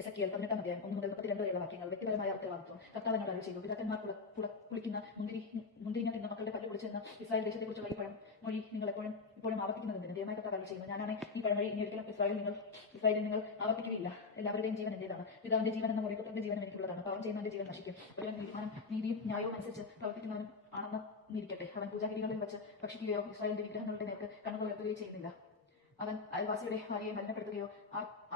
Ezekiel 18-ാം അധ്യായം 1 മുതൽ 32 വരെയുള്ള വാക്യങ്ങൾ. വ്യക്തിപരമായ ഉത്തരവാദിത്വം. കർത്താവ് എന്നോട് അരുളിച്ചെയ്തു, പിതാക്കന്മാർ കുളിക്കുന്ന മുന്തിരിങ്ങ തിന്ന് മക്കളുടെ പല്ല് പൊളിച്ചെന്ന് ഇസ്രായേൽ ദേശത്തെക്കുറിച്ചുള്ള ഈ പഴമൊഴി നിങ്ങൾ ഇപ്പോഴും ആവർത്തിക്കുന്നതെന്ന് ദൈവമായ കർത്താവ് അരുളിച്ചെയ്യുന്നു. ഞാനാണ് ഈ പഴമൊഴി ഇനി ഒരിക്കലും ഇസ്രായേലിൽ നിങ്ങൾ ആവർത്തിക്കുകയില്ല. എല്ലാവരുടെയും ജീവൻ എന്റേതാണ്. പിതാവിന്റെ ജീവൻ എന്ന പോലെ പുത്രന്റെ ജീവൻ എനിക്കുള്ളതാണ്. പാവം ചെയ്യുന്നവന്റെ ജീവൻ നശിക്കും. ഒരുവൻ നീതിയും ന്യായവും അനുസരിച്ച് പ്രവർത്തിക്കുന്നവനും ആണെന്ന് ഇരിക്കട്ടെ. അവൻ പൂജാഗിരികളിൽ വെച്ച് ഭക്ഷിക്കുകയോ ഇസ്രായേലിന്റെ വിഗ്രഹങ്ങളുടെ നേർക്ക് കണ്ണുകൾ ഉയർത്തുകയോ ചെയ്യുന്നില്ല. അവൻ അയൽവാസിയുടെ ഭാര്യയെ മലിനപ്പെടുത്തുകയോ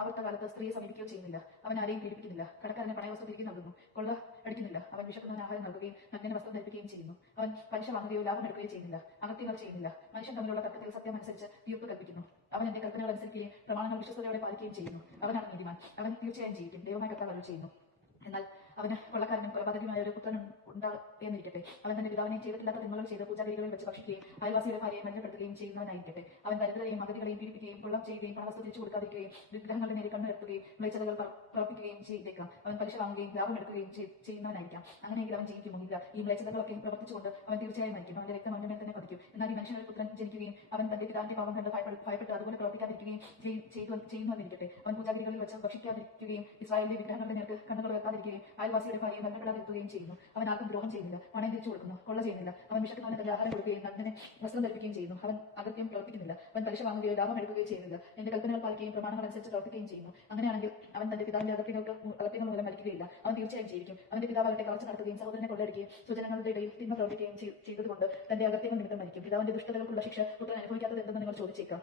ആവർത്തകാലത്ത് സ്ത്രീയെ സമീപിക്കുകയോ ചെയ്യുന്നില്ല. അവൻ ആരെയും പീഡിപ്പിക്കുന്നില്ല. കടക്കാരന് പണയവസ്തു തിരികെ നൽകുന്നു. കൊള്ള അടിക്കുന്നില്ല. അവൻ വിശക്കുന്നവന് ആഹാരം നൽകുകയും നഗ്നന് വസ്ത്രം ധരിപ്പിക്കുകയും ചെയ്യുന്നു. അവൻ പലിശ വാങ്ങുകയോ ലാഭം എടുക്കുകയോ ചെയ്യുന്നില്ല. അകൃത്യങ്ങൾ ചെയ്യുന്നില്ല. മനുഷ്യൻ തമ്മിലുള്ള തർക്കത്തിൽ സത്യം അനുസരിച്ച് തീർപ്പ് കൽപ്പിക്കുന്നു. അവൻ എന്റെ കൽപ്പനകൾ അനുസരിക്കുകയും പ്രമാണങ്ങൾ വിശ്വസ്തയോടെ പാലിക്കുകയും ചെയ്യുന്നു. അവനാണ് നീതിമാൻ. അവൻ തീർച്ചയായും ജീവിക്കും. ദൈവമായ കർത്താവ് അരുളിച്ചെയ്യുന്നു. എന്നാൽ അവന് കൊള്ളക്കാരനും കൊലപാതകമായ ഒരു പുത്രൻ ഉണ്ടായെന്നിരിക്കട്ടെ. അവൻ തന്റെ പിതാവിനെയും ചെയ്തിട്ടില്ലാത്ത തിന്മകൾ ചെയ്ത് പൂജാഗിരികളിൽ വെച്ച് ഭക്ഷിക്കുകയും അയൽവാസിയുടെ ഭാര്യയെ മലിനപ്പെടുത്തുകയും ചെയ്യുന്നവനായിരിക്കട്ടെ. അവൻ ദരിദ്രരെയും അഗതികളെയും പീഡിപ്പിക്കുകയും കൊള്ളം ചെയ്യുകയും പണവസ്തു തിരിച്ചു കൊടുക്കാതിരിക്കുകയും വിഗ്രഹങ്ങളുടെ നേരെ കണ്ണെടുക്കുകയും മ്ലേച്ഛതകൾ പ്രവർത്തിക്കുകയും ചെയ്തേക്കാം. അവൻ പലിശ വാങ്ങുകയും ലാഭം എടുക്കുകയും ചെയ്യുന്നവനായിരിക്കാം. അങ്ങനെയെങ്കിൽ അവൻ ജീവിക്കുമോ? ഇല്ല. ഈ മ്ലേച്ഛതകളൊക്കെ പ്രവർത്തിച്ചുകൊണ്ട് അവൻ തീർച്ചയായും മരിക്കും. അവന്റെ രക്തം അവന്റെ മേൽ തന്നെ പതിക്കും. എന്നാൽ ഈ മനുഷ്യനൊരു പുത്രൻ ജനിക്കുകയും അവൻ തന്റെ പിതാവിന്റെ പാപം കണ്ട് ഭയപ്പെട്ട് അതുപോലെ പ്രവർത്തിക്കാതിരിക്കുകയും ചെയ്യുന്നുവെന്നിരിക്കട്ടെ. അവൻ പൂജാഗിരികളിൽ വെച്ച് ഭക്ഷിക്കാതിരിക്കുകയും ഇസ്രായേലിന്റെ വിഗ്രഹങ്ങളുടെ നേർക്ക് കണ്ണുകൾ വെക്കാതിരിക്കുകയും അയൽവാസിയുടെ ഭാര്യയെ ബന്ധപ്പെടാതിരിക്കുകയും ചെയ്യുന്നു. അവൻ ആർക്കും ദ്രോഹം ചെയ്യുന്നില്ല. പണയം തിരിച്ചു കൊടുക്കുന്നു. കൊള്ള ചെയ്യുന്നില്ല. അവൻ വിശക്കുന്നവന് തന്റെ ആഹാരം കൊടുക്കുകയും നഗ്നനെ വസ്ത്രം ധരിപ്പിക്കുകയും ചെയ്യുന്നു. അവൻ അകൃത്യം പ്രവർത്തിക്കുന്നില്ല. അവൻ പലിശ വാങ്ങുകയോ ലാഭം എടുക്കുകയോ ചെയ്യുന്നില്ല. എന്റെ കൽപ്പനകൾ പാലിക്കുകയും പ്രമാണങ്ങൾ അനുസരിച്ച് പ്രവർത്തിക്കുകയും ചെയ്യുന്നു. അങ്ങനെയാണെങ്കിൽ അവൻ തന്റെ പിതാവിന്റെ അകൃത്യങ്ങൾ മൂലം മരിക്കുകയില്ല. അവൻ തീർച്ചയായും ജീവിക്കും. അവന്റെ പിതാവാകട്ടെ കവർച്ച നടത്തുകയും സഹോദരനെ കൊള്ളയടിക്കുകയും സ്വജനങ്ങളുടെ ഇടയിൽ തിന്മ പ്രവർത്തിക്കുകയും ചെയ്തതുകൊണ്ട് തന്റെ അകൃത്യങ്ങൾ നിമിത്തം മരിക്കും. പിതാവിന്റെ ദുഷ്ടതകൾക്കുള്ള ശിക്ഷ പുത്രൻ അനുഭവിക്കാത്തത് എന്തെന്ന് നിങ്ങൾ ചോദിച്ചേക്കാം.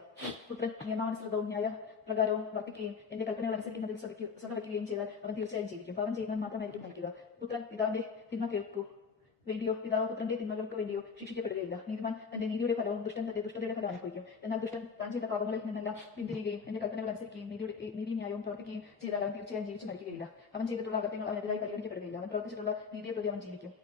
പുത്രൻ നിയമാനുസൃതവും ന്യായപ്രകാരവും വർത്തിക്കുകയും എന്റെ കൽപ്പനകൾ അനുസരിക്കുന്നതിൽ ശ്രദ്ധ വയ്ക്കുകയും ചെയ്താൽ അവൻ തീർച്ചയായും ജീവിക്കും. പാവം ചെയ്യുന്നവൻ മാത്രമായിരിക്കും മരിക്കുക. പുത്രൻ പിതാവിന്റെ തിന്മ കേൾക്കൂ വേണ്ടിയോ പിതാവ് പുത്രന്റെ തിന്മകൾക്ക് വേണ്ടിയോ ശിക്ഷിക്കപ്പെടുകയില്ല. നീതിമാൻ തന്റെ നീതിയുടെ ഫലവും ദുഷ്ടൻ തന്റെ ദുഷ്ടതയുടെ ഫലം അനുഭവിക്കും. എന്നാൽ ദുഷ്ടൻ താൻ ചെയ്ത പാപങ്ങളിൽ നിന്നെല്ലാം പിന്തിരിയുകയും എന്റെ കൽപ്പനകൾ അനുസരിക്കുകയും നീതി ന്യായവും പ്രവർത്തിക്കുകയും ചെയ്താൽ അവൻ തീർച്ചയായും ജീവിച്ചു മരിക്കുകയില്ല. അവൻ ചെയ്തിട്ടുള്ള അകത്യങ്ങൾ അവനെതിരായി പരിഗണിക്കപ്പെടുകയില്ല. അവൻ പ്രവർത്തിച്ചിട്ടുള്ള നീതിയെ പ്രതി അവൻ ജീവിക്കും.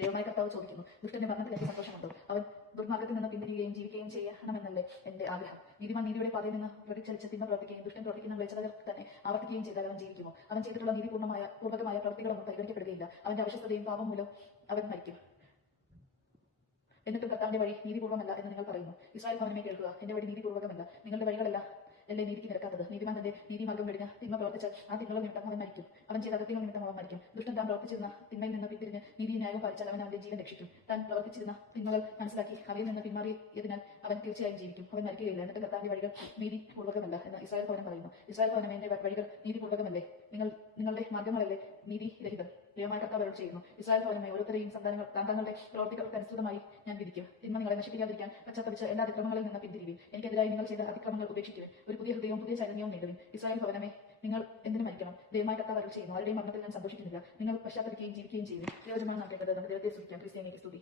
ദൈവമായ കർത്താവ് ചോദിക്കുന്നു, ദുഷ്ടന്റെ മരണത്തിൽ എനിക്ക് സന്തോഷമുണ്ടോ? അവൻ ദുർമാർഗത്തിൽ നിന്ന് പിന്തിരിയുകയും ജീവിക്കുകയും ചെയ്യണമെന്നല്ലേ എന്റെ ആഗ്രഹം. നീതിമാൻ നീതിയുടെ പാതയിൽ നിന്ന് പ്രതിച്ചലിച്ച് തിന്മ പ്രവർത്തിക്കുകയും ദുഷ്ടൻ പ്രവർത്തിക്കുന്ന മ്ലേച്ഛതകൾ തന്നെ ആവർത്തിക്കുകയും ചെയ്താൽ അവൻ ജീവിക്കുമോ? അവൻ ചെയ്തിട്ടുള്ള പൂർവകമായ പ്രവൃത്തികളൊന്നും പരിഗണിക്കപ്പെടുകയില്ല. അവന്റെ അവിശ്വസ്തതയും പാപം മൂലം അവൻ മരിക്കും. എന്നിട്ടും കർത്താവിന്റെ വഴി നീതിപൂർവ്വമല്ല എന്ന് നിങ്ങൾ പറയുന്നു. ഇസ്രായേൽ ഭവനമേ കേൾക്കുക, എന്റെ വഴി നീതിപൂർവ്വകമല്ല. നിങ്ങളുടെ വഴികളല്ല എന്നെ നീതിക്ക് നിരക്കാത്തത്. നീതിമാൻ തന്റെ നീതിമാർഗം വെടിഞ്ഞ തിന്മ പ്രവർത്തിച്ചാൽ ആ തിന്മകൾ നിമിത്തം അവൻ മരിക്കും. അവൻ ചെയ്ത അകത്യങ്ങൾ നിമിത്തം അവൻ മരിക്കും. ദുഷ്ടൻ താൻ പ്രവർത്തിച്ചിരുന്ന തിന്മയിൽ നിന്ന് പിന്തിരിഞ്ഞ് നീതി ന്യായം പാലിച്ചാൽ അവൻ അവന്റെ ജീവൻ രക്ഷിക്കും. താൻ പ്രവർത്തിച്ചിരുന്ന തിന്മകൾ മനസ്സിലാക്കി അവയിൽ നിന്ന് പിന്മാറിയതിനാൽ അവൻ തീർച്ചയായും ജീവിക്കും. അവൻ മരിക്കുകയില്ല. എന്നിട്ട് കർത്താവിന്റെ വഴികൾ നീതിപൂർവ്വകമല്ല എന്ന് ഇസ്രായേൽ ഭവനം പറയുന്നു. ഇസ്രായേൽ ഭവനം എന്റെ വഴികൾ നീതിപൂർവ്വകമല്ലേ? നിങ്ങളുടെ മാർഗങ്ങളല്ലേ നീതിരഹിതം? ദൈവമായ കർത്താവ് അരുളിച്ചെയ്യുന്നു, ഇസ്രായേൽ ഭവനമേ, ഓരോരുത്തരെയും തങ്ങളുടെ പ്രവർത്തികൾക്ക് അനുസൃതമായി ഞാൻ വിധിക്കും. തിന്മ നിങ്ങളെ നശിപ്പിക്കാതിരിക്കാൻ പശ്ചാത്തപിച്ച് എല്ലാ അതിക്രമങ്ങളിൽ നിന്ന് പിന്തിരിയും. എനിക്കെതിരായി നിങ്ങൾ ചെയ്ത അതിക്രമങ്ങൾ ഉപേക്ഷിക്കുവിൻ. ഒരു പുതിയ ഹൃദയവും പുതിയ ചൈതന്യവും നേടുവിൻ. ഇസ്രായേൽ ഭവനമേ, നിങ്ങൾ എന്തിനു മരിക്കണം? ദൈവമായ കർത്താവ് അരുളിച്ചെയ്യുന്നു, ആരുടെയും മരണത്തിൽ ഞാൻ സന്തോഷിക്കുന്നില്ല. നിങ്ങൾ പശ്ചാത്തപിക്കുകയും ജീവിക്കുകയും ചെയ്യും. ദൈവജനമാണ് നടത്തേണ്ടത്. നമ്മുടെ ദൈവത്തെ സ്തുതിക്കാം. ക്രിസ്ത്യാനിക്ക് സ്തുതി.